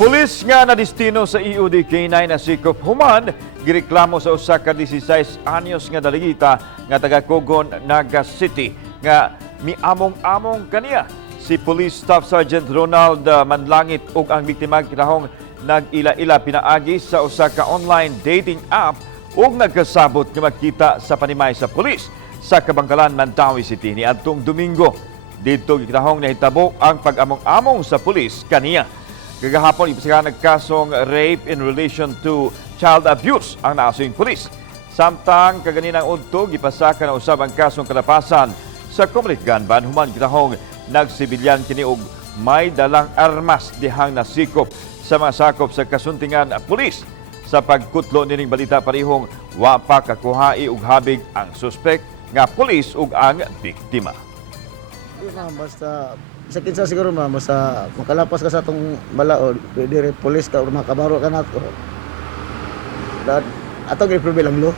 Pulis nga na destino sa EOD-K9 na sikop human, gireklamo sa usa ka 16 anyos nga daligita nga taga Cogon, Naga City nga miamong-among kaniya. Si Police Staff Sergeant Ronald Manlangit ug ang biktima kinahong nag-ila-ila pinaagi sa usa ka online dating app ug nagkasabot nga magkita sa panimay sa pulis sa Kabangkalan, Mandawi City niadtong Domingo. Dito kinahong nahitabo ang pag-among-among sa pulis kaniya. Gagahapon, ipasaka nagkasong rape in relation to child abuse ang naasing pulis. Samtang kaganinang udtog, ipasaka na usab ang kasong kalapasan sa Comelec Ganban, human ginahong nagsibilyan kini og may dalang armas dihang nasikop sa mga sakop sa kasuntingan pulis. Sa pagkutlo nining balita parihong wa pa kakuhai og habig ang suspek nga pulis ug ang biktima. Basta sakit sa siguro basta makalapas ka sa itong balaod, pwede rin polis ka o makabaro ka na ito. Atong i-prove lang lo.